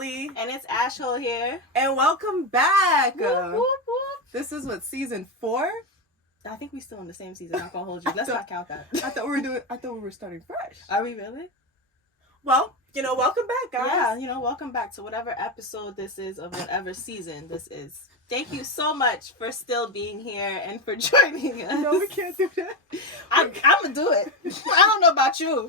Velly. And it's Ashhole here. And welcome back. Whoop, whoop, whoop. This is what, season 4? I think we're still in the same season. I'm not gonna hold you. Let's not count that. I thought we were starting fresh. Are we really? Well, welcome back, guys. Yeah, welcome back to whatever episode this is of whatever season this is. Thank you so much for still being here and for joining us. No, we can't do that. I'm gonna do it. I don't know about you,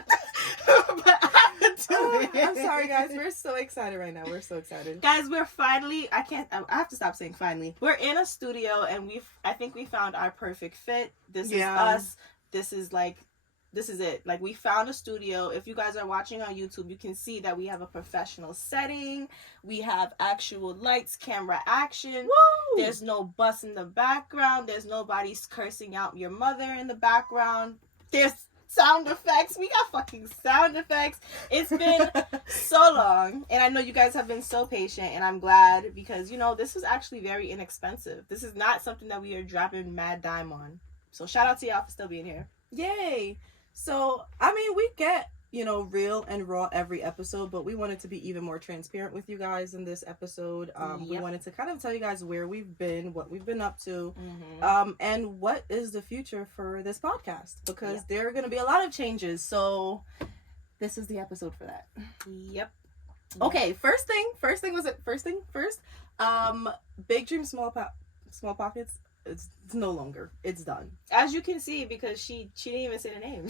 but I'm gonna do it. I'm sorry, guys. We're so excited right now. We're so excited. Guys, we're finally, I have to stop saying finally. We're in a studio and I think we found our perfect fit. This is us. This is it. Like, we found a studio. If you guys are watching on YouTube, you can see that we have a professional setting. We have actual lights, camera action. Woo! There's no bus in the background. There's nobody cursing out your mother in the background. There's sound effects. We got fucking sound effects. It's been so long, and I know you guys have been so patient, and I'm glad because, this is actually very inexpensive. This is not something that we are dropping mad dime on. So shout out to y'all for still being here. Yay! So, we get, real and raw every episode, but we wanted to be even more transparent with you guys in this episode. We wanted to kind of tell you guys where we've been, what we've been up to, and what is the future for this podcast, because there are going to be a lot of changes. So, this is the episode for that. Yep. Okay, first thing first. Big Dream, Small Pockets. It's no longer. It's done. As you can see, because she didn't even say the name.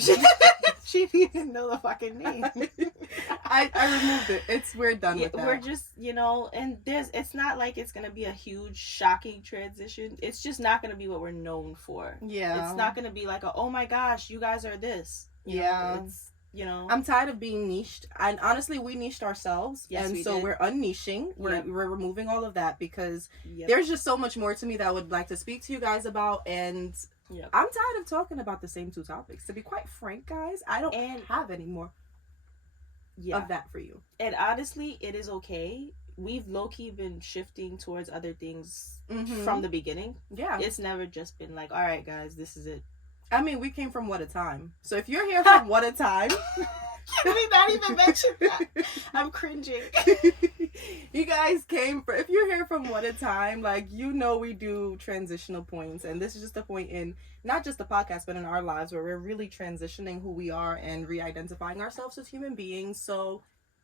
She didn't even know the fucking name. I removed it. We're done with that. We're just, and it's not like it's going to be a huge, shocking transition. It's just not going to be what we're known for. Yeah. It's not going to be like, oh my gosh, you guys are this. It's, I'm tired of being niched. And honestly, we niched ourselves. Yes, and we so did. we're unniching. We're removing all of that because there's just so much more to me that I would like to speak to you guys about. And I'm tired of talking about the same two topics. To be quite frank, guys, I don't have any more of that for you. And honestly, it is okay. We've low-key been shifting towards other things from the beginning. Yeah. It's never just been like, all right, guys, this is it. We came from What a Time. So if you're here from What a Time... Can we not even mention that? I'm cringing. You guys came for... If you're here from What a Time, we do transitional points. And this is just a point in, not just the podcast, but in our lives where we're really transitioning who we are and re-identifying ourselves as human beings. So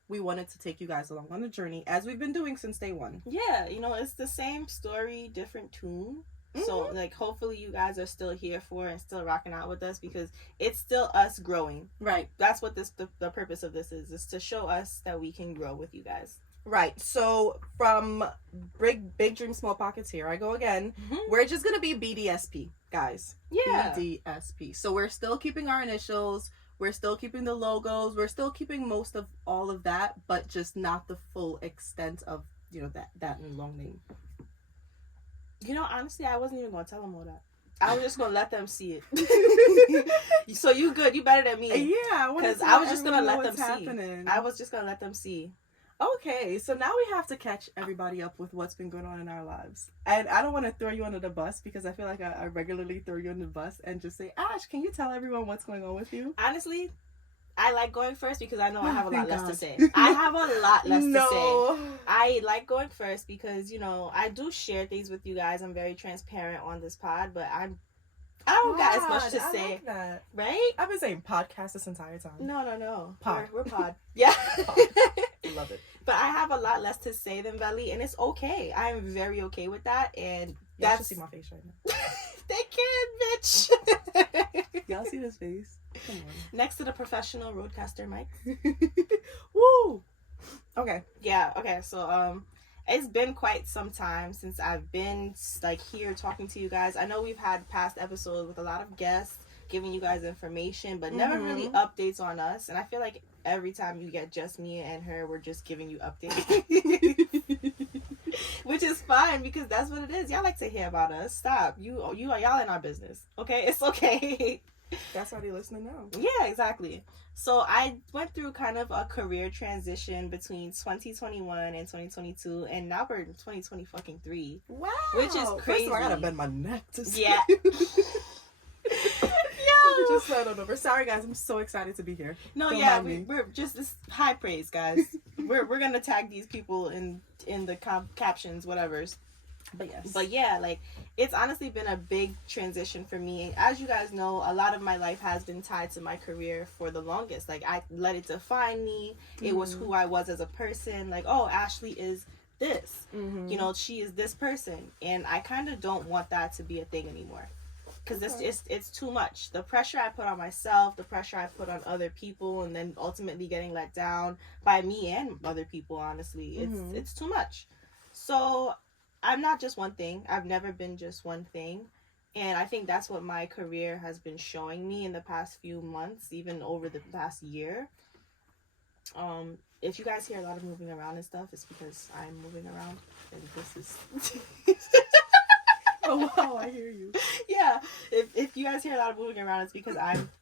we wanted to take you guys along on the journey, as we've been doing since day one. Yeah, it's the same story, different tune. So, hopefully you guys are still here for and still rocking out with us, because it's still us growing. Right. That's what the purpose of this is to show us that we can grow with you guys. Right. So, from Big Dream, Small Pockets, here I go again. We're just going to be BDSP, guys. Yeah. BDSP. So, we're still keeping our initials. We're still keeping the logos. We're still keeping most of all of that, but just not the full extent of, that long name. Honestly, I wasn't even going to tell them all that. I was just going to let them see it. So you good. You better than me. Yeah. Because I was just going to let them see. I was just going to let them see. Okay. So now we have to catch everybody up with what's been going on in our lives. And I don't want to throw you under the bus, because I feel like I regularly throw you under the bus and just say, Ash, can you tell everyone what's going on with you? Honestly, I like going first because I know I have a lot less to say. I have a lot less to say. I like going first because, I do share things with you guys. I'm very transparent on this pod, but I don't got as much to say. Like that. Right? I've been saying podcast this entire time. No. Pod. We're pod. Yeah. Pod. Love it. But I have a lot less to say than Velly, and it's okay. I am very okay with that, and y'all should see my face right now. They can, bitch. Y'all see this face? Come on. Next to the professional roadcaster mic. Woo! Okay. Yeah, okay. So, it's been quite some time since I've been, here talking to you guys. I know we've had past episodes with a lot of guests giving you guys information, but never really updates on us. And I feel like every time you get just me and her, we're just giving you updates. Which is fine, because that's what it is. Y'all like to hear about us. Stop. Y'all in our business. Okay? It's okay. That's why they're listening now. Yeah, exactly. So I went through kind of a career transition between 2021 and 2022, and now we're in 2023. Wow. Which is crazy. First of all, I gotta bend my neck to see. Yeah. just slide on over. Sorry, guys. I'm so excited to be here. No, Don't yeah, mind me. we're just this high praise, guys. we're gonna tag these people in the captions, whatever's. But yes. But yeah, like, it's honestly been a big transition for me. As you guys know, a lot of my life has been tied to my career for the longest. Like, I let it define me. It was who I was as a person. Like, oh, Ashley is this. You know, she is this person. And I kind of don't want that to be a thing anymore. Because it's too much. The pressure I put on myself, the pressure I put on other people, and then ultimately getting let down by me and other people, honestly, it's too much. So I'm not just one thing. I've never been just one thing. And I think that's what my career has been showing me in the past few months, even over the past year. If you guys hear a lot of moving around and stuff, it's because I'm moving around. And this is... Oh, wow, I hear you. Yeah, if you guys hear a lot of moving around, it's because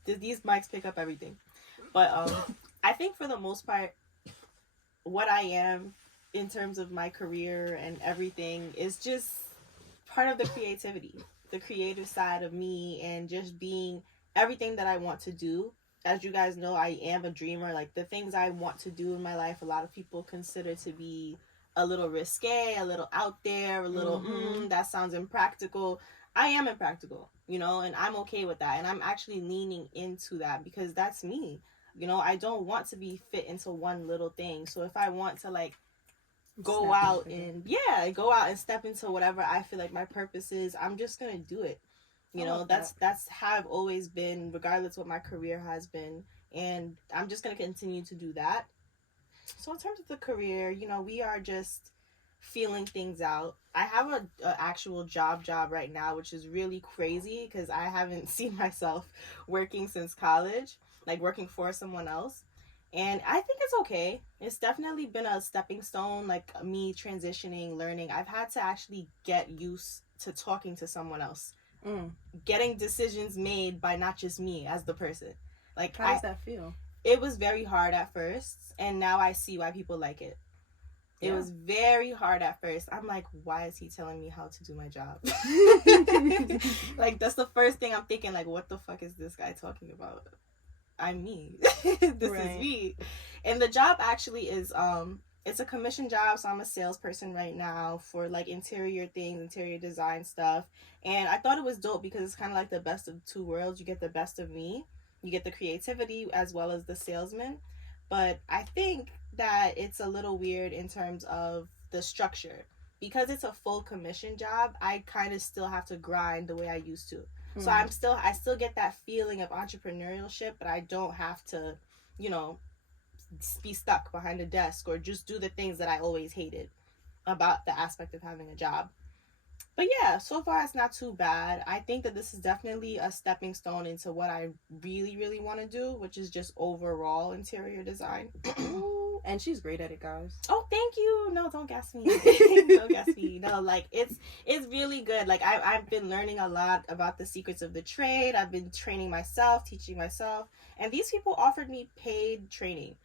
these mics pick up everything. But I think for the most part, what I am in terms of my career and everything is just part of the creativity, the creative side of me, and just being everything that I want to do. As you guys know, I am a dreamer. Like, the things I want to do in my life, a lot of people consider to be a little risque, a little out there, a little, that sounds impractical. I am impractical, you know, and I'm okay with that. And I'm actually leaning into that because that's me. You know, I don't want to be fit into one little thing. So if I want to, like, go out and step into whatever I feel like my purpose is, I'm just going to do it. You know, that's how I've always been, regardless what my career has been. And I'm just going to continue to do that. So in terms of the career, you know, we are just feeling things out. I have a actual job right now, which is really crazy because I haven't seen myself working since college, like working for someone else. And I think it's okay. It's definitely been a stepping stone, like me transitioning, learning. I've had to actually get used to talking to someone else, getting decisions made by not just me as the person. Like, how does that feel? It was very hard at first, and now I see why people like it. It was very hard at first. I'm like, why is he telling me how to do my job? Like, that's the first thing I'm thinking, like, what the fuck is this guy talking about? I'm me. This is me. And the job actually is, it's a commission job, so I'm a salesperson right now for, like, interior things, interior design stuff. And I thought it was dope because it's kind of like the best of two worlds. You get the best of me. You get the creativity as well as the salesman. But I think that it's a little weird in terms of the structure. Because it's a full commission job, I kind of still have to grind the way I used to. So I still get that feeling of entrepreneurship, but I don't have to, you know, be stuck behind a desk or just do the things that I always hated about the aspect of having a job. But yeah, so far it's not too bad. I think that this is definitely a stepping stone into what I really, really want to do, which is just overall interior design. And she's great at it, guys. Oh, thank you. No, don't gas me. Don't gas me. No, like, it's really good. Like, I've been learning a lot about the secrets of the trade. I've been training myself, teaching myself. And these people offered me paid training.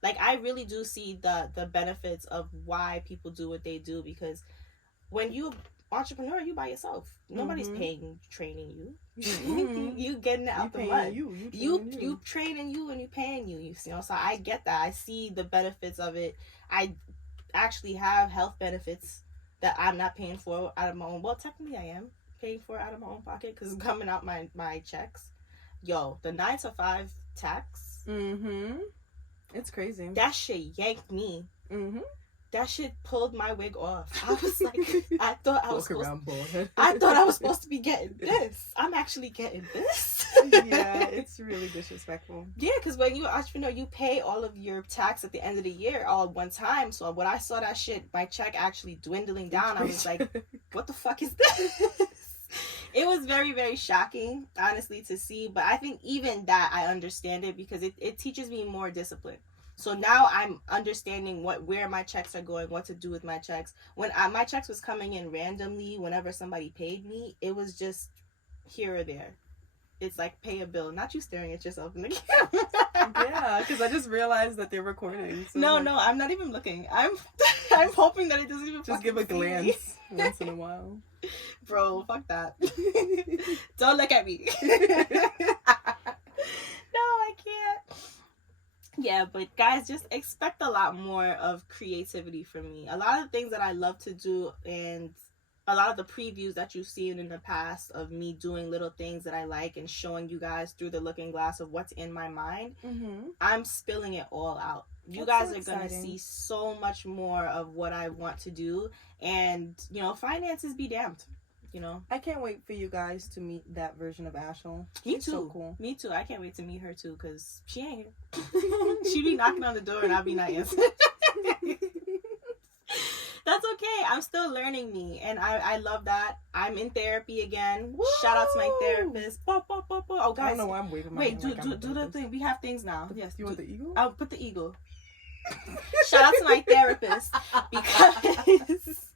Like, I really do see the benefits of why people do what they do, because when you entrepreneur, you by yourself. Nobody's paying training you. You getting it out the mud. You training you and you paying you. You know, so I get that. I see the benefits of it. I actually have health benefits that I'm not paying for out of my own. Well, technically I am paying for out of my own pocket because it's coming out my checks. Yo, the 9 to 5 tax. It's crazy. That shit yanked me. That shit pulled my wig off. I was like, I thought I was supposed to be getting this. I'm actually getting this. Yeah, it's really disrespectful. Yeah, because when you're an entrepreneur, you pay all of your tax at the end of the year all at one time. So when I saw that shit, my check actually dwindling down, I was like, what the fuck is this? It was very, very shocking, honestly, to see. But I think even that, I understand it because it teaches me more discipline. So now I'm understanding where my checks are going, what to do with my checks. When my checks was coming in randomly, whenever somebody paid me, it was just here or there. It's like pay a bill. Not you staring at yourself in the camera. Yeah, because I just realized that they're recording. So no, I'm not even looking. I'm hoping that it doesn't even just give a glance once in a while. Bro, fuck that. Don't look at me. Yeah, but guys, just expect a lot more of creativity from me. A lot of things that I love to do, and a lot of the previews that you've seen in the past of me doing little things that I like and showing you guys through the looking glass of what's in my mind, I'm spilling it all out. You guys are going to see so much more of what I want to do. And, you know, finances be damned. You know, I can't wait for you guys to meet that version of Ashhole. Me too. So cool. Me too. I can't wait to meet her too, because she ain't here. She be knocking on the door and I'll be not answering. That's okay. I'm still learning me, and I love that. I'm in therapy again. Woo! Shout out to my therapist. Oh, guys. I don't know why I'm waving my hand. Wait, do the thing. We have things now. Yes. You want the eagle? I'll put the eagle. Shout out to my therapist, because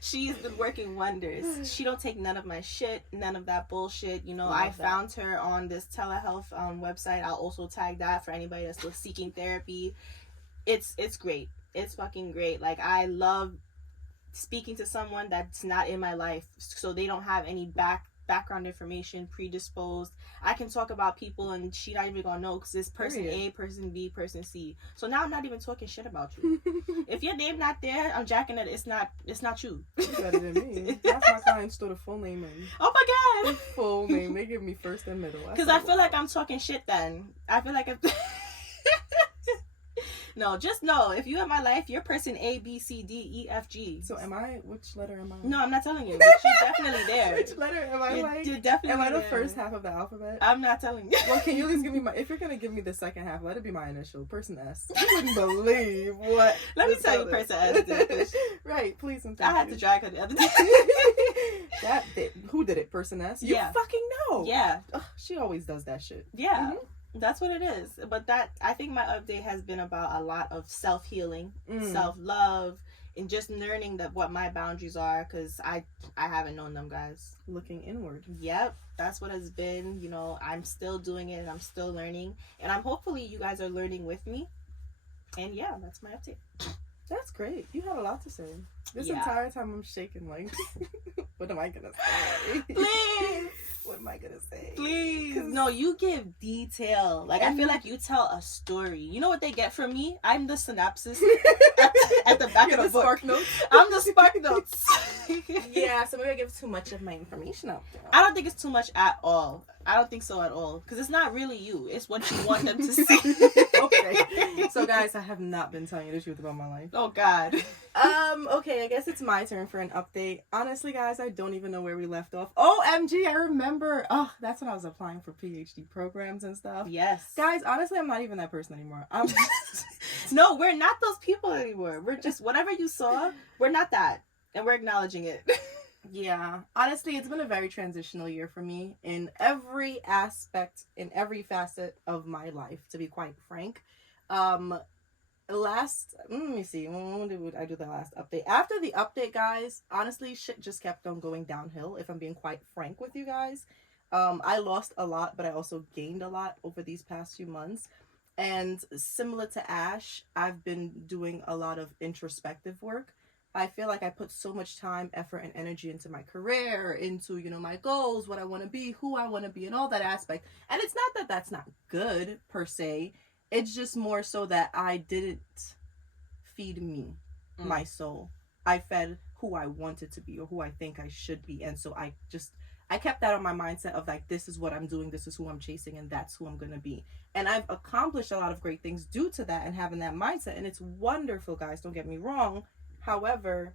she's been working wonders. She don't take none of my shit, none of that bullshit. You know, I found her on this telehealth website. I'll also tag that for anybody that's still seeking therapy. It's great. It's fucking great. Like, I love speaking to someone that's not in my life, so they don't have any background information predisposed. I can talk about people and she not even gonna know, because it's person A, person B, person C. So now I'm not even talking shit about you. If your name not there, I'm jacking it. It's not you. You're better than me. That's my clients throw the full name in. Oh my god. Full name. They give me first and middle. Because I feel like I'm talking shit then. I feel like no, just know, if you in my life, you're person A, B, C, D, E, F, G. So am I? Which letter am I? No, I'm not telling you. But you're definitely there. Which letter am I? You're definitely am I the there. first half of the alphabet? I'm not telling you. Well, can you at least give me if you're gonna give me the second half, let it be my initial, person S. You wouldn't believe what. Let me tell you, person S did. Right, please and I had to drag her the other day. Who did it? Person S? You fucking know. Yeah. Ugh, she always does that shit. Yeah. Mm-hmm. That's what it is. But I think my update has been about a lot of self-healing, self-love, and just learning what my boundaries are, because I haven't known them, guys. Looking inward. Yep. That's what has been. You know, I'm still doing it and I'm still learning. And hopefully you guys are learning with me. And yeah, that's my update. That's great. You had a lot to say. This entire time I'm shaking like, what am I going to say? Please. What am I going to say? Please. No, you give detail. Like, I feel like you tell a story. You know what they get from me? I'm the synopsis at the back of the book. Spark notes? I'm the spark notes. Yeah, so maybe I give too much of my information out there. I don't think it's too much at all. I don't think so at all. Because it's not really you. It's what you want them to see. Okay. So, guys, I have not been telling you the truth about my life. Oh, God. Okay, I guess it's my turn for an update. Honestly, guys, I don't even know where we left off. OMG, I remember. Oh, that's when I was applying for PhD programs and stuff. Yes. Guys, honestly, I'm not even that person anymore. No, we're not those people anymore. We're just, whatever you saw, we're not that. And we're acknowledging it. Yeah. Honestly, it's been a very transitional year for me in every aspect, in every facet of my life, to be quite frank. Let me see, when did I do the last update? After the update, guys, honestly, shit just kept on going downhill, if I'm being quite frank with you guys. I lost a lot, but I also gained a lot over these past few months. And similar to Ash, I've been doing a lot of introspective work. I feel like I put so much time, effort, and energy into my career, into, you know, my goals, what I want to be, who I want to be, and all that aspect. And it's not that that's not good, per se. It's just more so that I didn't feed me, my soul. I fed who I wanted to be or who I think I should be. And so I kept that on my mindset of like, this is what I'm doing, this is who I'm chasing, and that's who I'm going to be. And I've accomplished a lot of great things due to that and having that mindset. And it's wonderful, guys, don't get me wrong. However,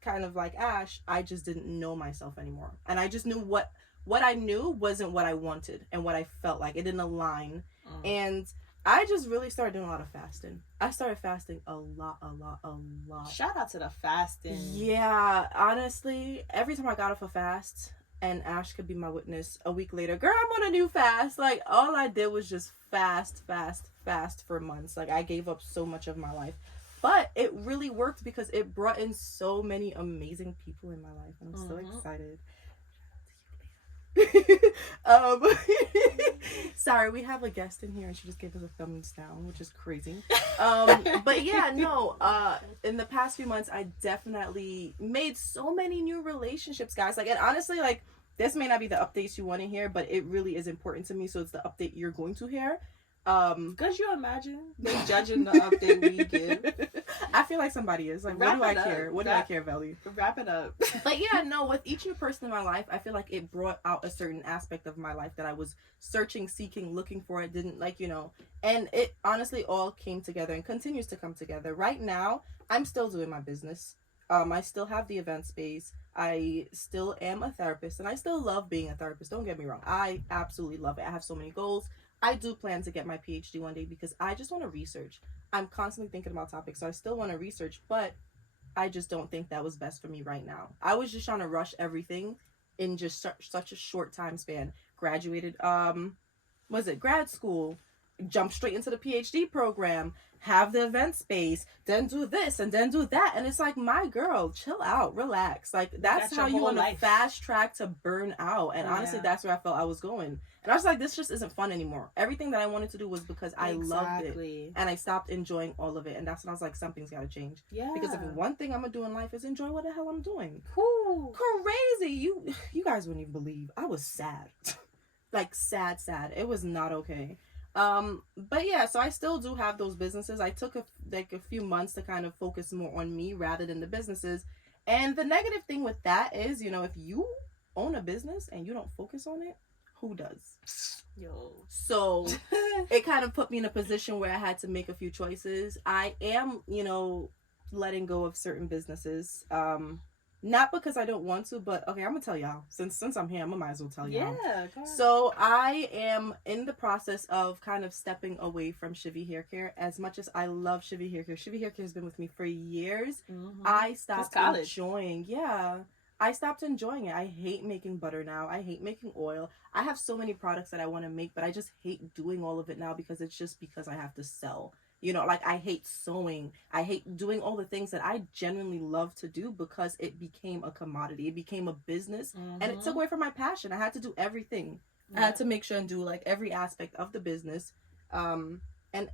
kind of like Ash, I just didn't know myself anymore. And I just knew what I knew wasn't what I wanted and what I felt like. It didn't align. And I just really started doing a lot of fasting. I started fasting a lot. Shout out to the fasting. Yeah, honestly, every time I got off a fast, and Ash could be my witness, a week later, girl, I'm on a new fast. Like, all I did was just fast for months. Like, I gave up so much of my life. But it really worked because it brought in so many amazing people in my life. And I'm so excited. Sorry, we have a guest in here and she just gave us a thumbs down, which is crazy. But yeah, no, in the past few months, I definitely made so many new relationships, guys. Like, and honestly, like, this may not be the updates you want to hear, but it really is important to me. So it's the update you're going to hear. Could you imagine they judging the update we give? I feel like somebody is like, what do I care? What do I care, Velly? Wrap it up. But yeah, no, with each new person in my life, I feel like it brought out a certain aspect of my life that I was searching, seeking, looking for. It didn't, like, you know, and it honestly all came together and continues to come together. Right now, I'm still doing my business. I still have the event space. I still am a therapist, and I still love being a therapist. Don't get me wrong. I absolutely love it. I have so many goals. I do plan to get my PhD one day because I just want to research. I'm constantly thinking about topics, so I still want to research, but I just don't think that was best for me right now. I was just trying to rush everything in just such a short time span. Graduated, grad school, jump straight into the PhD program, have the event space, then do this and then do that. And it's like, my girl, chill out, relax. Like, that's how you want to fast track to burn out. And honestly, that's where I felt I was going. And I was like, this just isn't fun anymore. Everything that I wanted to do was because I loved it. And I stopped enjoying all of it. And that's when I was like, something's got to change. Yeah. Because if one thing I'm going to do in life is enjoy what the hell I'm doing. Cool. Crazy. You guys wouldn't even believe. I was sad. Like, sad. It was not okay. But yeah, so I still do have those businesses. I took a few months to kind of focus more on me rather than the businesses. And the negative thing with that is, you know, if you own a business and you don't focus on it, who does? Yo. So it kind of put me in a position where I had to make a few choices. I am, you know, letting go of certain businesses. Not because I don't want to, but okay, I'm gonna tell y'all. Since I'm here, I might as well tell y'all. Yeah, go on. So I am in the process of kind of stepping away from Shivy Hair Care. As much as I love Shivy Hair Care, Shivy Hair Care has been with me for years. Mm-hmm. I stopped enjoying. Yeah, I stopped enjoying it. I hate making butter now. I hate making oil. I have so many products that I want to make, but I just hate doing all of it now because it's just because I have to sell. You know, like, I hate sewing. I hate doing all the things that I genuinely love to do because it became a commodity. It became a business. Mm-hmm. And it took away from my passion. I had to do everything. Yeah. I had to make sure and do, like, every aspect of the business. And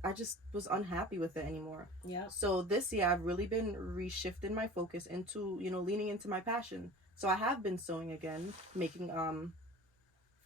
I just was unhappy with it anymore. Yeah. So this year, I've really been reshifting my focus into, you know, leaning into my passion. So I have been sewing again, making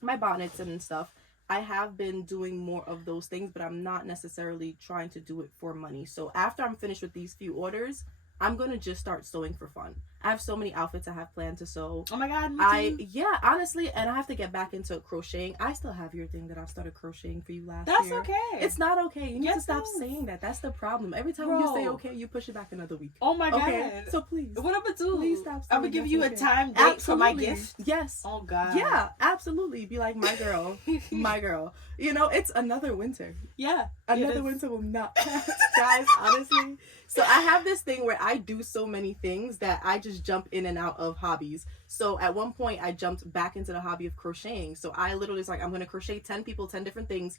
my bonnets and stuff. I have been doing more of those things, but I'm not necessarily trying to do it for money. So after I'm finished with these few orders, I'm going to just start sewing for fun. I have so many outfits I have planned to sew. Oh my God, me too. Yeah, honestly, and I have to get back into crocheting. I still have your thing that I started crocheting for you last year. That's okay. It's not okay. You need to stop saying that. That's the problem. Every time you say okay, you push it back another week. Oh my God. Okay? So please. What I'm going to do? Please stop saying I'm going to give you a time date for my gift. Yes. Oh God. Yeah, absolutely. Be like, my girl. My girl. You know, it's another winter. Yeah. Another winter will not pass. Guys, honestly. So I have this thing where I do so many things that I just jump in and out of hobbies. So at one point I jumped back into the hobby of crocheting. So I literally was like, I'm going to crochet 10 people, 10 different things.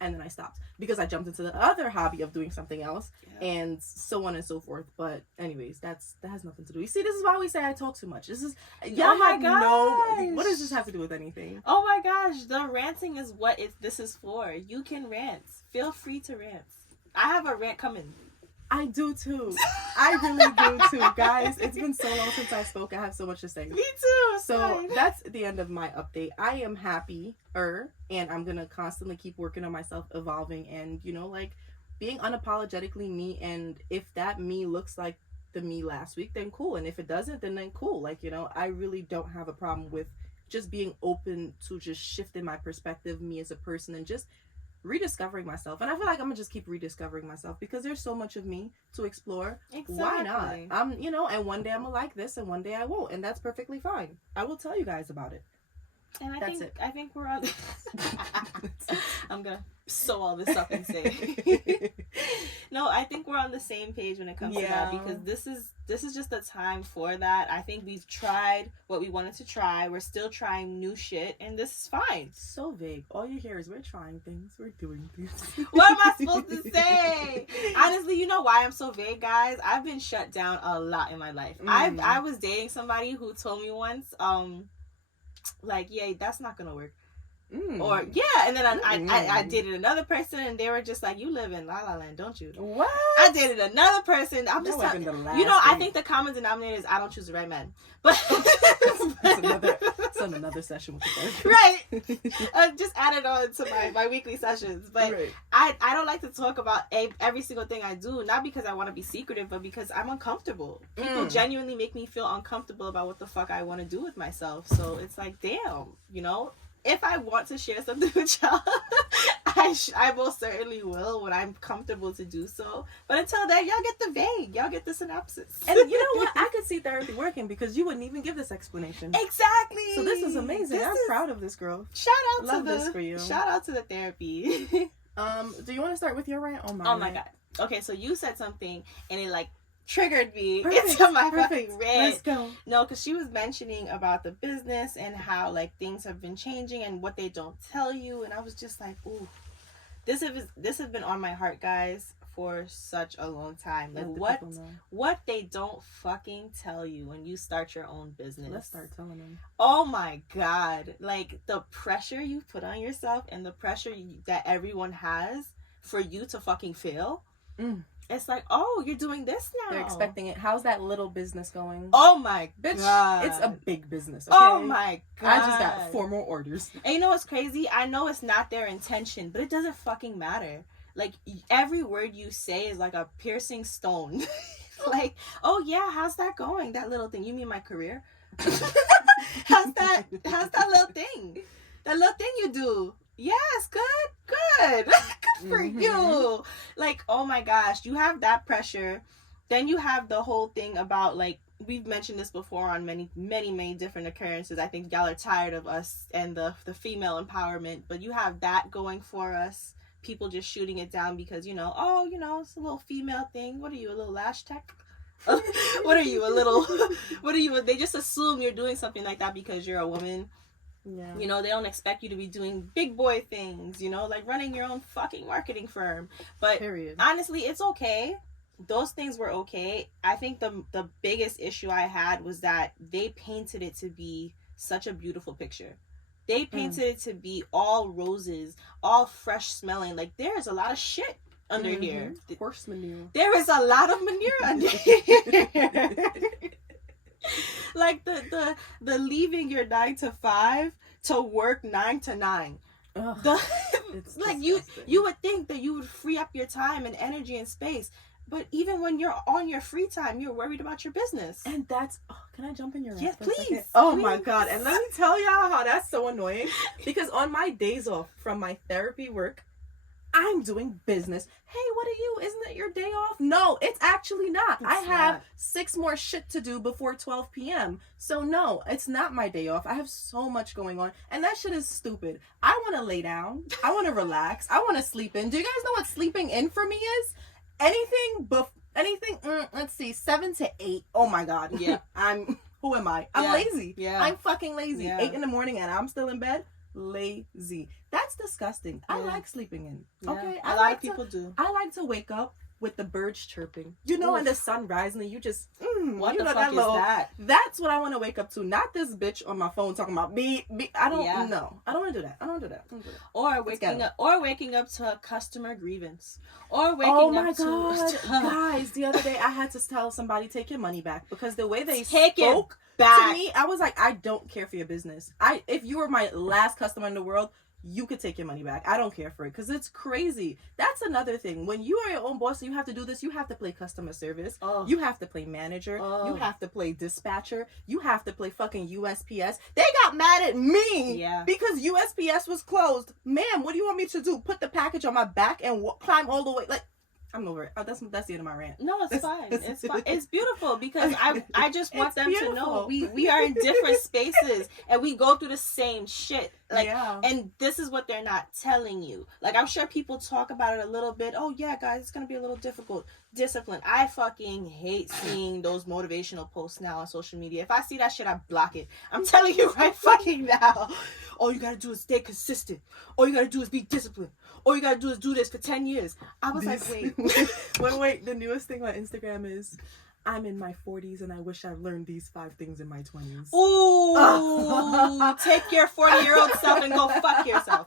And then I stopped because I jumped into the other hobby of doing something else and so on and so forth. But anyways, that has nothing to do. You see, this is why we say I talk too much. This is, y'all what does this have to do with anything? Oh my gosh. The ranting is what this is for. You can rant. Feel free to rant. I have a rant coming. I do too. I really do too, guys. It's been so long since I spoke. I have so much to say. Me too. So that's the end of my update. I am happier, and I'm gonna constantly keep working on myself, evolving, and, you know, like, being unapologetically me. And if that me looks like the me last week, then cool. And if it doesn't, then cool. Like, you know, I really don't have a problem with just being open to just shifting my perspective, me as a person, and just rediscovering myself. And I feel like I'm gonna just keep rediscovering myself because there's so much of me to explore. Exactly. Why not? You know, and one day I'm gonna like this and one day I won't, and that's perfectly fine. I will tell you guys about it. And I think we're on. I'm gonna sew all this up and say. No, I think we're on the same page when it comes to that, because this is just the time for that. I think we've tried what we wanted to try. We're still trying new shit, and this is fine. So vague. All you hear is we're trying things. We're doing things. What am I supposed to say? Honestly, you know why I'm so vague, guys? I've been shut down a lot in my life. I was dating somebody who told me once, like, yeah, that's not gonna work. Or and then I dated another person and they were just like, you live in La La Land, don't you? What? I dated another person. I'm just telling you know, I think the common denominator is I don't choose the right man. But it's on another session with the therapist. Right. Just add it on to my weekly sessions. But Right. I don't like to talk about every single thing I do, not because I want to be secretive, but because I'm uncomfortable. People genuinely make me feel uncomfortable about what the fuck I want to do with myself. So it's like, damn, you know, if I want to share something with y'all, I most certainly will when I'm comfortable to do so. But until then, y'all get the vague. Y'all get the synopsis. And you know what? I could see therapy working because you wouldn't even give this explanation. Exactly. So this is amazing. I'm proud of this girl. Shout out Love to this for you. Shout out to the therapy. Do you want to start with your rant or mine? Oh my god. Okay, so you said something and it like triggered me Perfect. into my fucking rant. Let's go. No, because she was mentioning about the business and how like things have been changing and what they don't tell you, and I was just like, ooh, this has been on my heart, guys, for such a long time. Like what they don't fucking tell you when you start your own business. Let's start telling them. Oh my god, like the pressure you put on yourself and the pressure that everyone has for you to fucking fail. It's like, oh, you're doing this now. They're expecting it. How's that little business going? Oh my god. It's a big business. Okay? Oh my god. I just got 4 more orders. And you know what's crazy? I know it's not their intention, but it doesn't fucking matter. Like, every word you say is like a piercing stone. Like, oh yeah, how's that going? That little thing. You mean my career? How's that little thing? That little thing you do. Yes, good. Good for you. Like, oh my gosh, you have that pressure. Then you have the whole thing about, like, we've mentioned this before on many different occurrences. I think y'all are tired of us and the female empowerment, but you have that going for us. People just shooting it down because, you know, oh, you know, it's a little female thing. What are you, a little lash tech? What are you, they just assume you're doing something like that because you're a woman. Yeah. You know, they don't expect you to be doing big boy things, you know, like running your own fucking marketing firm. But honestly, it's okay. Those things were okay. I think the biggest issue I had was that they painted it to be such a beautiful picture. They painted it to be all roses, all fresh smelling. Like, there's a lot of shit under here. Horse manure. There is a lot of manure under here. Like the leaving your 9 to 5 to work 9 to 9. Like, you would think that you would free up your time and energy and space, but even when you're on your free time, you're worried about your business. And that's can I jump in your yes, please. Oh my god! And let me tell y'all how that's so annoying, because on my days off from my therapy work, I'm doing business. Hey, what are you? Isn't it your day off? No, it's actually not. I have 6 more shit to do before 12 p.m. So no, it's not my day off. I have so much going on. And that shit is stupid. I want to lay down. I want to relax. I want to sleep in. Do you guys know what sleeping in for me is? Anything, let's see, 7 to 8. Oh my god. Yeah. Who am I? I'm lazy. Yeah. I'm fucking lazy. Yeah. 8 in the morning and I'm still in bed. Lazy. That's disgusting. I like sleeping in. Okay. A lot of people do. I like to wake up with the birds chirping. You know, and the sun rising, and you just what the fuck is that? That's what I want to wake up to. Not this bitch on my phone talking about me. I don't know. I don't want to do that. I don't want to do that. Or waking up to a customer grievance. Or waking up to guys, the other day I had to tell somebody, take your money back, because the way they spoke to me, I was like, I don't care for your business. If you were my last customer in the world, you could take your money back. I don't care for it, because it's crazy. That's another thing. When you are your own boss, you have to do this. You have to play customer service. You have to play manager. You have to play dispatcher. You have to play fucking USPS. They got mad at me because USPS was closed. Ma'am, what do you want me to do? Put the package on my back and climb all the way? Like, I'm over it. That's the end of my rant. No, it's fine. It's fine. It's beautiful, because I just want them to know we are in different spaces and we go through the same shit. Like, and this is what they're not telling you. Like, I'm sure people talk about it a little bit. Oh yeah, guys, it's gonna be a little difficult. Discipline. I fucking hate seeing those motivational posts now on social media. If I see that shit, I block it. I'm telling you right fucking now. All you gotta do is stay consistent. All you gotta do is be disciplined. All you gotta do is do this for 10 years. I was like, wait. The newest thing on Instagram is, I'm in my 40s and I wish I learned these 5 things in my 20s. Ooh, take your 40-year-old self and go fuck yourself.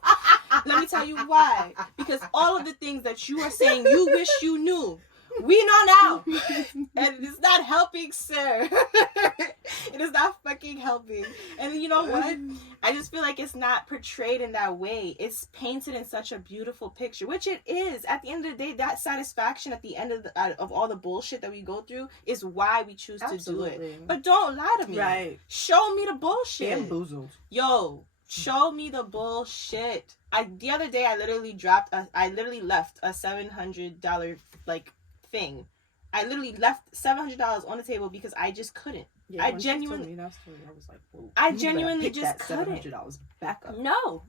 Let me tell you why. Because all of the things that you are saying you wish you knew We know now. And it's not helping, sir. It is not fucking helping. And you know what? I just feel like it's not portrayed in that way. It's painted in such a beautiful picture, which it is. At the end of the day, that satisfaction at the end of all the bullshit that we go through is why we choose to do it. But don't lie to me. Right. Show me the bullshit. Bamboozled. Yo, show me the bullshit. The other day I literally left a $700 thing. I literally left $700 on the table because I just couldn't. Yeah, I genuinely that story, I was like, whoa. I genuinely just couldn't. $700 back up. No,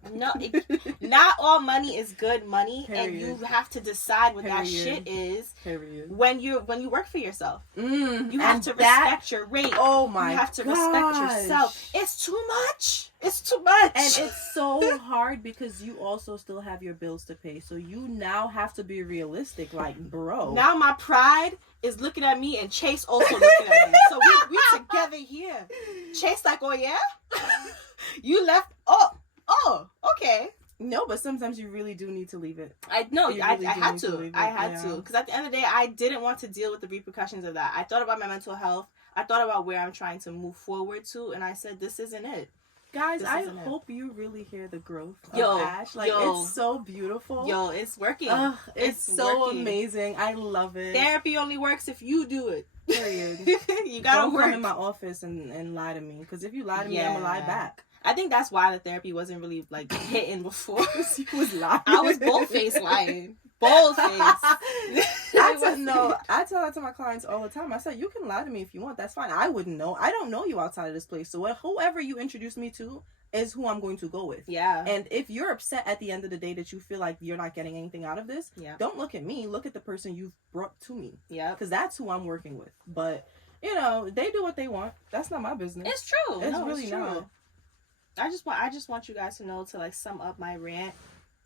not all money is good money. Period. And you have to decide what that shit is. Period. When you work for yourself, you have to respect your rate. Oh my god, you have to respect yourself. It's too much. It's too much. And it's so hard because you also still have your bills to pay. So you now have to be realistic. Like, bro. Now my pride is looking at me and Chase also looking at me. So we together here. Chase like, oh yeah? You left. Oh, okay. No, but sometimes you really do need to leave it. I know. I had to. I had to. Because at the end of the day, I didn't want to deal with the repercussions of that. I thought about my mental health. I thought about where I'm trying to move forward to. And I said, this isn't it. Guys, I hope you really hear the growth of Ash. Like, it's so beautiful. Yo, it's working. It's so amazing. I love it. Therapy only works if you do it. Period. You gotta Don't come in my office and lie to me. Because if you lie to me, I'm gonna lie back. I think that's why the therapy wasn't really like hitting before. You was lying. I was bold-faced lying. Bold-faced. I tell that to my clients all the time. I said, you can lie to me if you want. That's fine. I wouldn't know. I don't know you outside of this place. So whoever you introduce me to is who I'm going to go with. Yeah. And if you're upset at the end of the day that you feel like you're not getting anything out of this, don't look at me. Look at the person you've brought to me. Yeah. Because that's who I'm working with. But, they do what they want. That's not my business. It's true. It's really not. I just want you guys to know, to like sum up my rant.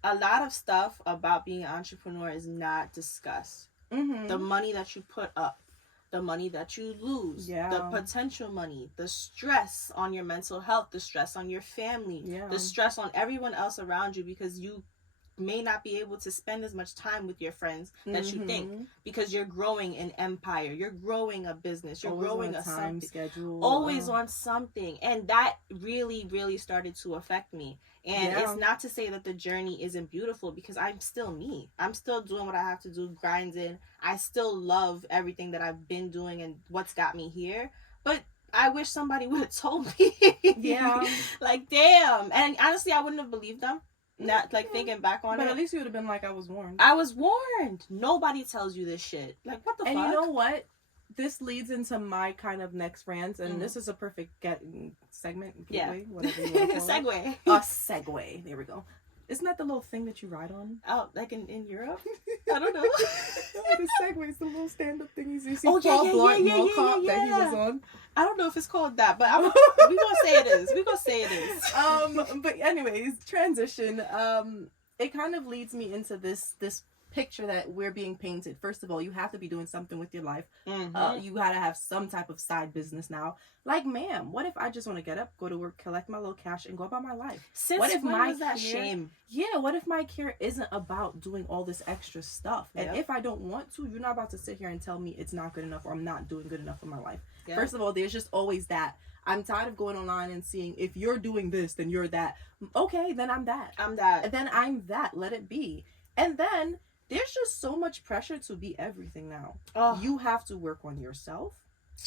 A lot of stuff about being an entrepreneur is not discussed. Mm-hmm. The money that you put up, the money that you lose, the potential money, the stress on your mental health, the stress on your family, the stress on everyone else around you, because you may not be able to spend as much time with your friends that you think, because you're growing an empire, you're growing a business, you're always growing a time schedule, always on something. And that really, really started to affect me. And it's not to say that the journey isn't beautiful, because I'm still me. I'm still doing what I have to do, grinding. I still love everything that I've been doing and what's got me here. But I wish somebody would have told me. Like, damn. And honestly, I wouldn't have believed them. Not like thinking back on it. But at least you would have been like, I was warned. I was warned. Nobody tells you this shit. Like, what the fuck? And you know what? This leads into my kind of next rant, and this is a perfect segment, gateway, whatever you want to call segue. It. A segue. There we go. Isn't that the little thing that you ride on? Oh, like in Europe? I don't know. The Segway is the little stand-up thingies you see. Paul Blart Mall Cop that he was on. I don't know if it's called that, but we gonna say it is. We gonna say it is. But anyways, transition. It kind of leads me into this picture that we're being painted. First of all, you have to be doing something with your life. Mm-hmm. You gotta have some type of side business now. Like, ma'am, what if I just want to get up, go to work, collect my little cash, and go about my life? What if shame? Yeah, what if my care isn't about doing all this extra stuff? And if I don't want to, you're not about to sit here and tell me it's not good enough or I'm not doing good enough in my life. Yep. First of all, there's just always that. I'm tired of going online and seeing, if you're doing this, then you're that. Okay, then I'm that. I'm that. Then I'm that. Let it be. And then there's just so much pressure to be everything now. Oh. You have to work on yourself.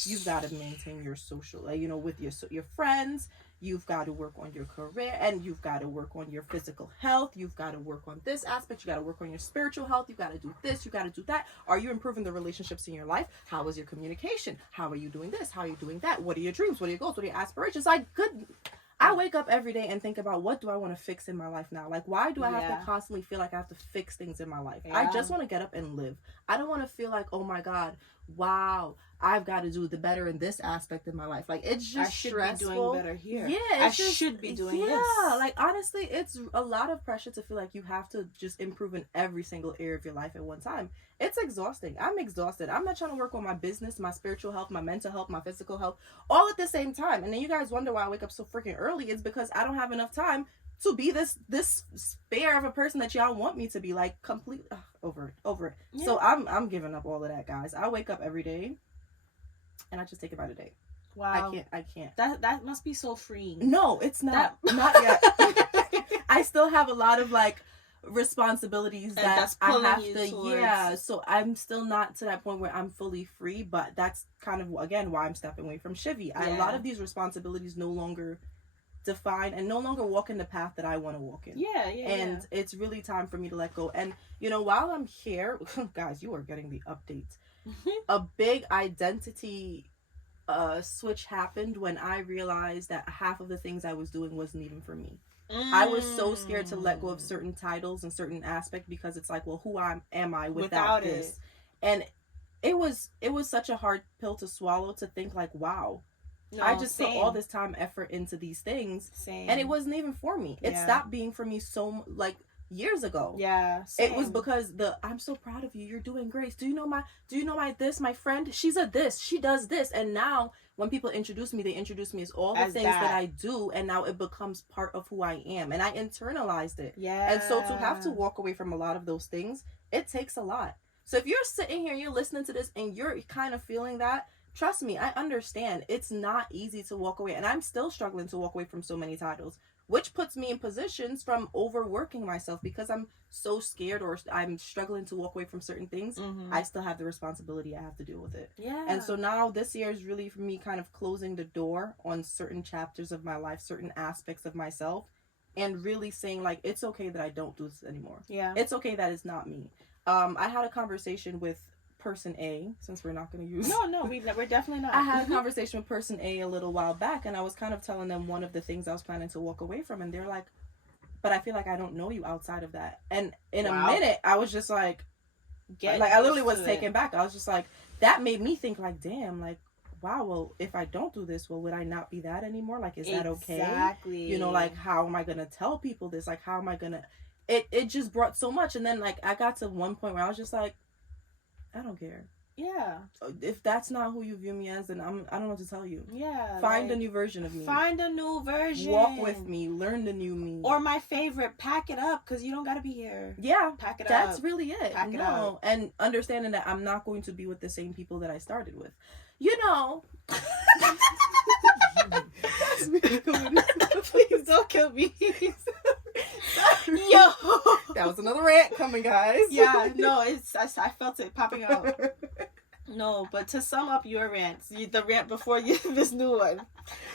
You've got to maintain your social, with your friends. You've got to work on your career, and you've got to work on your physical health. You've got to work on this aspect. You got to work on your spiritual health. You got to do this. You got to do that. Are you improving the relationships in your life? How is your communication? How are you doing this? How are you doing that? What are your dreams? What are your goals? What are your aspirations? I wake up every day and think about, what do I want to fix in my life now? Like, why do I have to constantly feel like I have to fix things in my life? I just want to get up and live. I don't want to feel like, oh my God, wow, I've got to do the better in this aspect of my life. Like, it's just stressful. I should be doing better here. Yeah, should be doing this. Yeah, like, honestly, it's a lot of pressure to feel like you have to just improve in every single area of your life at one time. It's exhausting. I'm exhausted. I'm not trying to work on my business, my spiritual health, my mental health, my physical health, all at the same time. And then you guys wonder why I wake up so freaking early. It's because I don't have enough time to be this spare of a person that y'all want me to be. Like, complete over it. Yeah. So I'm giving up all of that, guys. I wake up every day and I just take it by the day. Wow. I can't. That must be so freeing. No, it's not. Not yet. I still have a lot of like responsibilities that I have to towards... so I'm still not to that point where I'm fully free, but that's kind of again why I'm stepping away from Shivy. A lot of these responsibilities no longer define and no longer walk in the path that I want to walk in. And it's really time for me to let go. And you know, while I'm here, guys, you are getting the updates. A big identity switch happened when I realized that half of the things I was doing wasn't even for me. I was so scared to let go of certain titles and certain aspects because it's like, well, who am I without this? And it was such a hard pill to swallow, to think like, wow, I just put all this time, effort into these things, and it wasn't even for me. It stopped being for me so like years ago. It was because I'm so proud of you. You're doing great. Do you know my friend? She's a this. She does this. And now when people introduce me, they introduce me as all the things that I do, and now it becomes part of who I am, and I internalized it. And so to have to walk away from a lot of those things, it takes a lot. So if you're sitting here, you're listening to this, and you're kind of feeling that, trust me, I understand. It's not easy to walk away, and I'm still struggling to walk away from so many titles, which puts me in positions from overworking myself because I'm so scared or I'm struggling to walk away from certain things. I still have the responsibility. I have to deal with it. And so now this year is really for me kind of closing the door on certain chapters of my life, certain aspects of myself, and really saying like, it's okay that I don't do this anymore. It's okay that it's not me. I had a conversation with person A, since we're not going to use... No, we're definitely not. I had a conversation with person A a little while back, and I was kind of telling them one of the things I was planning to walk away from, and they're like, but I feel like I don't know you outside of that. And in a minute, I was just like, I literally was taken back. I was just like, that made me think like, damn, like, wow, well, if I don't do this, well, would I not be that anymore? Like, is that okay? Exactly. You know, like, how am I going to tell people this? Like, how am I going to... It just brought so much, and then, like, I got to one point where I was just like, I don't care. If that's not who you view me as, then I don't know what to tell you. Find a new version of me. Find a new version. Walk with me. Learn the new me. Or my favorite, pack it up, because you don't got to be here. Pack it up. That's really it. Pack it up. And understanding that I'm not going to be with the same people that I started with. You know. That's me. Please don't kill me. Yo, that was another rant coming, guys. No, I felt it popping out. No, but to sum up your rants, the rant before this new one,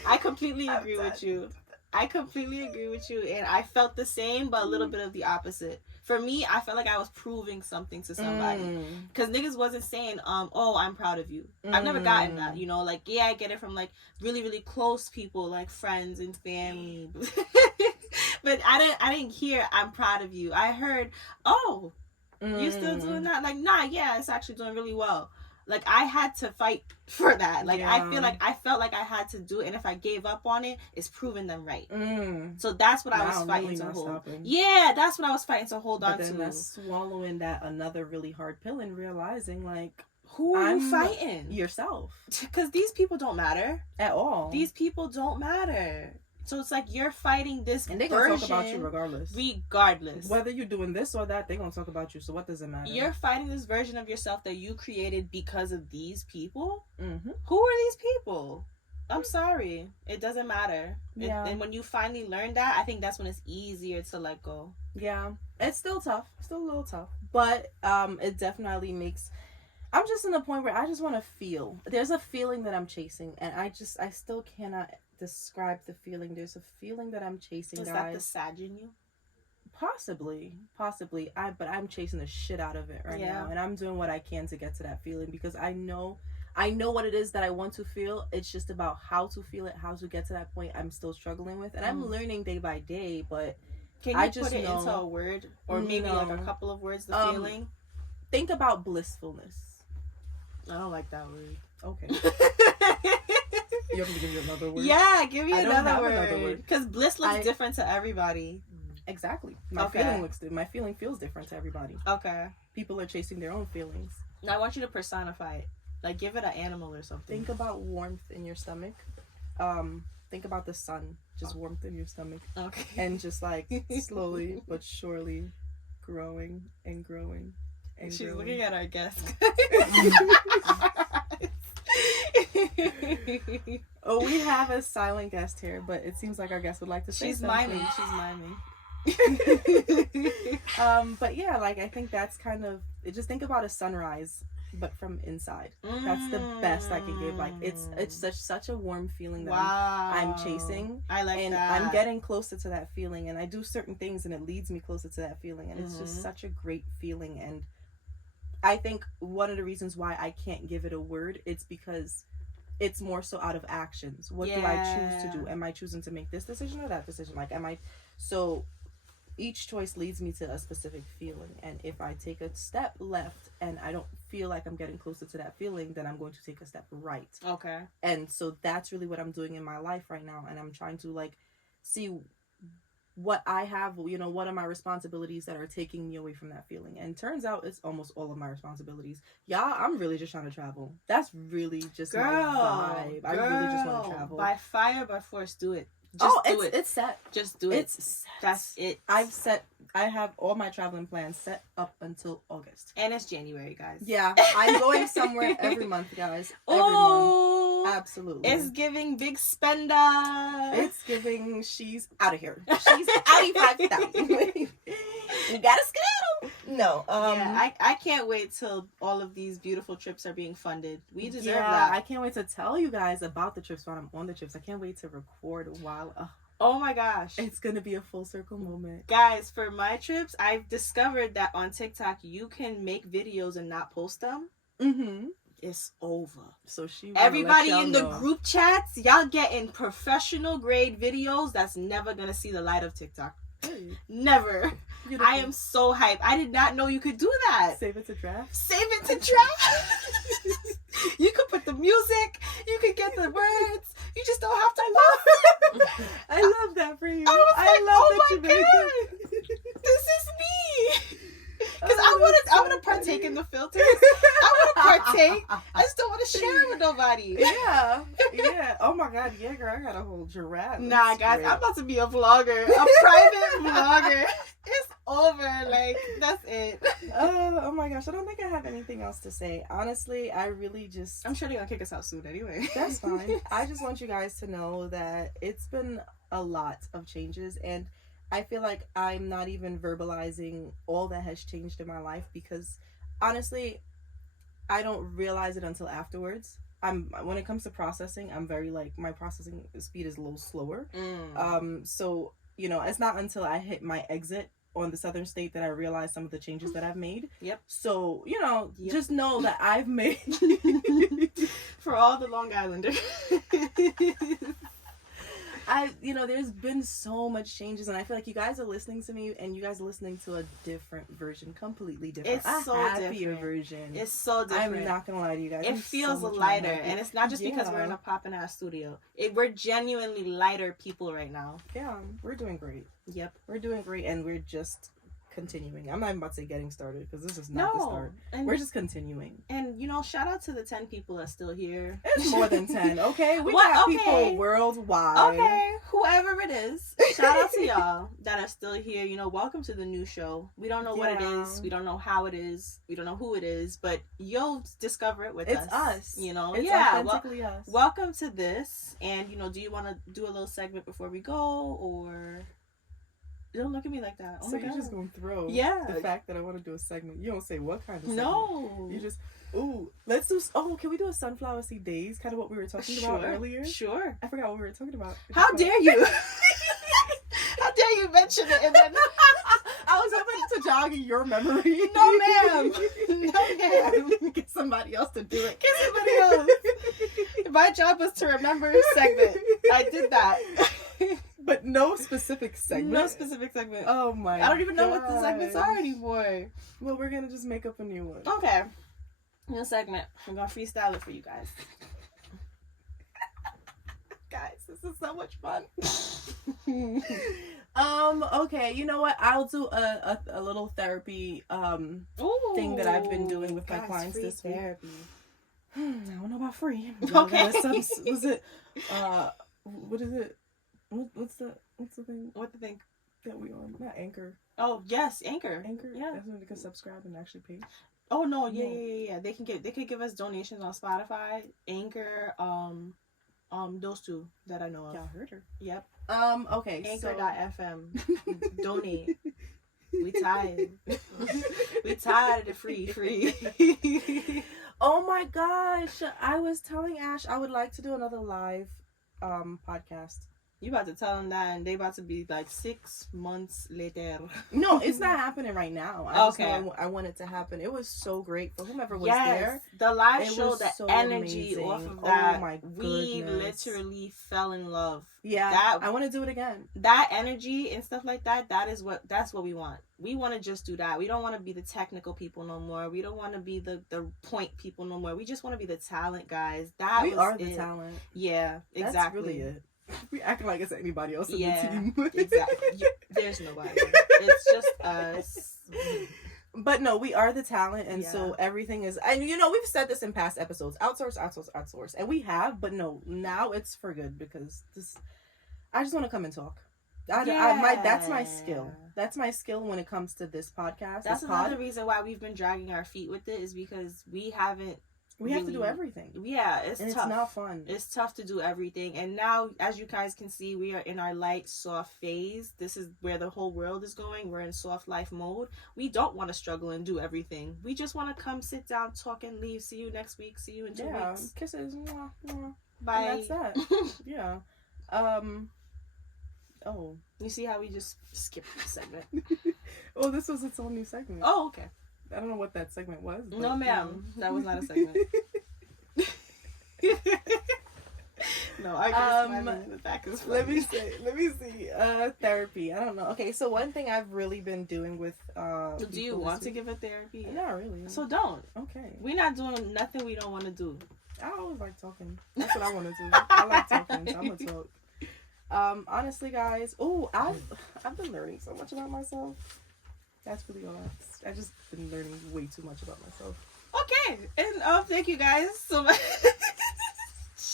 I completely agree with you. And I felt the same, but a little bit of the opposite. For me, I felt like I was proving something to somebody. Because niggas wasn't saying, oh, I'm proud of you. I've never gotten that, you know? Like, yeah, I get it from, like, really, really close people, like friends and family. But I didn't hear, I'm proud of you. I heard, oh, you still doing that? Like, nah, yeah, it's actually doing really well. Like, I had to fight for that. Like, I felt like I had to do it. And if I gave up on it, it's proving them right. So that's what I was fighting to hold. Stopping. Yeah, that's what I was fighting to hold on to. But then that's swallowing that another really hard pill and realizing, like, who are you fighting? Yourself. Because these people don't matter. At all. These people don't matter. So it's like you're fighting this and they're going to talk about you regardless. Whether you're doing this or that, they're going to talk about you. So what does it matter? You're fighting this version of yourself that you created because of these people? Who are these people? I'm sorry. It doesn't matter. And when you finally learn that, I think that's when it's easier to let go. Yeah. It's still tough. Still a little tough. But it definitely makes... I'm just in the point where I just want to feel. There's a feeling that I'm chasing. And I still cannot... describe the feeling. There's a feeling that I'm chasing. Is that the Sag in you? Possibly. But I'm chasing the shit out of it right now, and I'm doing what I can to get to that feeling because I know what it is that I want to feel. It's just about how to feel it, how to get to that point. I'm still struggling with, and I'm learning day by day. But can you put it into a word or maybe like a couple of words? The feeling. Think about blissfulness. I don't like that word. Okay. You want me to give you another word? Yeah, give me another word. Because bliss looks different to everybody. Exactly. My feeling feels different to everybody. Okay. People are chasing their own feelings. Now I want you to personify it. Like give it an animal or something. Think about warmth in your stomach. Think about the sun. just warmth in your stomach. Okay. And just like slowly but surely growing and growing and She's growing. looking at our guest. Oh, we have a silent guest here, but it seems like our guest would like to say something. She's miming. But yeah, like I think that's kind of, just think about a sunrise, but from inside. That's the best I can give. Like it's such a warm feeling that I'm chasing. I like and that. I'm getting closer to that feeling, and I do certain things and it leads me closer to that feeling, and it's just such a great feeling. And I think one of the reasons why I can't give it a word, it's because it's more so out of actions. What do I choose to do? Am I choosing to make this decision or that decision? Like, so each choice leads me to a specific feeling. And if I take a step left and I don't feel like I'm getting closer to that feeling, then I'm going to take a step right. Okay. And so that's really what I'm doing in my life right now. And I'm trying to like see what I have, you know, what are my responsibilities that are taking me away from that feeling. And turns out it's almost all of my responsibilities. Yeah, I'm really just trying to travel. That's really just my vibe. I really just want to travel. By fire, by force, do it. It's set. Just do it. It's set. That's it. I have all my traveling plans set up until August. And it's January, guys. Yeah, I'm going somewhere every month, guys. Every month. Absolutely. It's giving big spender. It's giving she's out of here. She's out of 5,000. You gotta skedaddle. No. Yeah, I can't wait till all of these beautiful trips are being funded. We deserve that. I can't wait to tell you guys about the trips when I'm on the trips. I can't wait to record while. Oh my gosh. It's gonna be a full circle moment. Guys, for my trips, I've discovered that on TikTok you can make videos and not post them. Mm-hmm. It's over. So everybody in the group chats, y'all getting professional grade videos that's never gonna see the light of TikTok. Hey. Never. Beautiful. I am so hyped. I did not know you could do that. Save it to draft. You could put the music. You could get the words. You just don't have to post it. I love that for you. I love that you made it. This is me. Because I want to partake in the filters. I want to partake. I just don't want to share it with nobody. Yeah. Oh my God. Yeah, girl. I got a whole giraffe. Nah, guys. I'm about to be a vlogger. A private vlogger. It's over. Like, that's it. Oh my gosh. I don't think I have anything else to say. Honestly, I really just... I'm sure they're going to kick us out soon anyway. That's fine. I just want you guys to know that it's been a lot of changes, and I feel like I'm not even verbalizing all that has changed in my life because honestly, I don't realize it until afterwards. When it comes to processing, I'm very like, my processing speed is a little slower. So, you know, it's not until I hit my exit on the southern state that I realize some of the changes that I've made. Yep. So, you know, just know that I've made for all the Long Islanders. There's been so much changes, and I feel like you guys are listening to me, and you guys are listening to a different version, completely different. It's so happier different. Version. It's so different. I'm not gonna lie to you guys. It feels so lighter, and it's not just because we're in a poppin' ass studio. We're genuinely lighter people right now. Yeah, we're doing great. Yep, we're doing great, and we're just continuing. I'm not even about to say getting started because this is not the start. We're just continuing. And shout out to the 10 people that's still here. It's more than 10. Okay, we got people worldwide. Okay, whoever it is, shout out to y'all that are still here. Welcome to the new show. We don't know what it is. We don't know how it is. We don't know who it is, but you'll discover it with us. It's us. It's authentically us. Welcome to this. And do you want to do a little segment before we go, or? Don't look at me like that. Oh so my you're God. Just gonna throw the fact that I want to do a segment. You don't say what kind of segment. No. You just, let's do, can we do a sunflower seed days? Kind of what we were talking about earlier? Sure. I forgot what we were talking about. How dare you? How dare you mention it and then... I was hoping to jog your memory. No, ma'am. No, ma'am. Get somebody else to do it. Get somebody else. My job was to remember a segment. I did that. But no specific segment. No specific segment. Oh my! I don't even know what the segments are anymore. Well, we're gonna just make up a new one. Okay. New segment. I'm gonna freestyle it for you guys. Guys, this is so much fun. Okay, you know what? I'll do a little therapy thing that I've been doing with my clients this week. Therapy. I don't know about free. Okay. Was it what is it? What's the thing? What the thing? That we on? Not Anchor. Oh yes, Anchor. Anchor. Yeah. That's when they can subscribe and actually pay. Oh no, yeah. They could give us donations on Spotify, Anchor, those two that I know of. Y'all heard her. Yep. Okay. Anchor.fm. Donate. We tired. We tired of the free. Oh my gosh! I was telling Ash I would like to do another live podcast. You about to tell them that, and they about to be like 6 months later. No, it's not happening right now. I just know I want it to happen. It was so great for whomever was there. The live show, the so energy amazing. off of that. Oh my we goodness. literally fell in love. Yeah, I want to do it again. That energy and stuff like that. That's what we want. We want to just do that. We don't want to be the technical people no more. We don't want to be the point people no more. We just want to be the talent guys. We are the talent. Yeah, exactly. That's really it. We acting like it's anybody else in the team. Exactly. There's nobody. It's just us. But no, we are the talent, and so everything is. And we've said this in past episodes: outsource, and we have. But no, now it's for good because this. I just want to come and talk. That's my skill. That's my skill when it comes to this podcast. That's another reason why we've been dragging our feet with it, is because we haven't. We have to do everything. Yeah, it's tough. It's not fun. It's tough to do everything. And now, as you guys can see, we are in our light, soft phase. This is where the whole world is going. We're in soft life mode. We don't want to struggle and do everything. We just want to come, sit down, talk, and leave. See you next week. See you in 2 weeks. Kisses. Mwah, mwah. Bye. And that's that. Yeah. Oh. You see how we just skipped the segment? Oh, this was its own new segment. Oh, okay. I don't know what that segment was. But, no, ma'am. That was not a segment. No, I guess the back is funny. Let me see. Therapy. I don't know. Okay, so one thing I've really been doing with do you want to give a therapy? Not really. So don't. Okay. We're not doing nothing we don't want to do. I always like talking. That's what I want to do. I like talking, so I'm gonna talk. Honestly, guys, I've been learning so much about myself. That's really all. I just been learning way too much about myself. Okay, and thank you guys so much.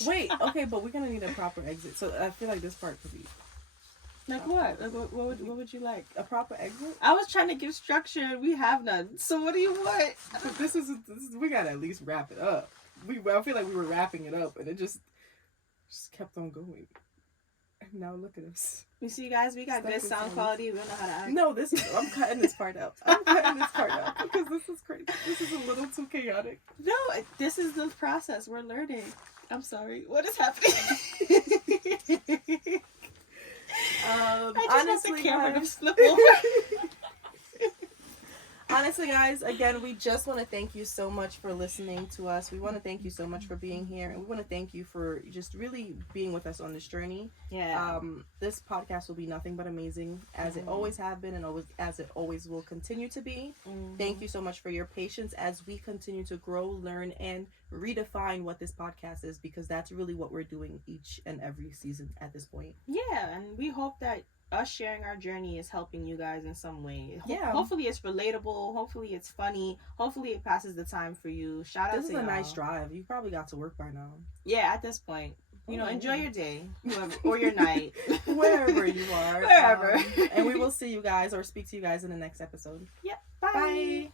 Wait, okay, but we're gonna need a proper exit. So I feel like this part could be like what? Like what would you like? A proper exit? I was trying to give structure, and we have none. So what do you want? But this is we gotta at least wrap it up. I feel like we were wrapping it up, and it just kept on going. And now look at us. You see, guys, we got good sound quality. We don't know how to act. No, I'm cutting this part out. Because this is crazy. This is a little too chaotic. No, this is the process. We're learning. I'm sorry. What is happening? I just honestly, want the camera to flip over. Honestly, guys, again, we just want to thank you so much for listening to us. We want to thank you so much for being here. And we want to thank you for just really being with us on this journey. Yeah. This podcast will be nothing but amazing, as it always have been and as it always will continue to be. Thank you so much for your patience as we continue to grow, learn, and redefine what this podcast is, because that's really what we're doing each and every season at this point. Yeah, and we hope that us sharing our journey is helping you guys in some way. Yeah. Hopefully it's relatable. Hopefully it's funny. Hopefully it passes the time for you. Shout out to y'all. This is a nice drive. You probably got to work by now. Yeah, at this point. Enjoy your day. Or your night. Wherever you are. Wherever. And we will see you guys or speak to you guys in the next episode. Yep. Bye.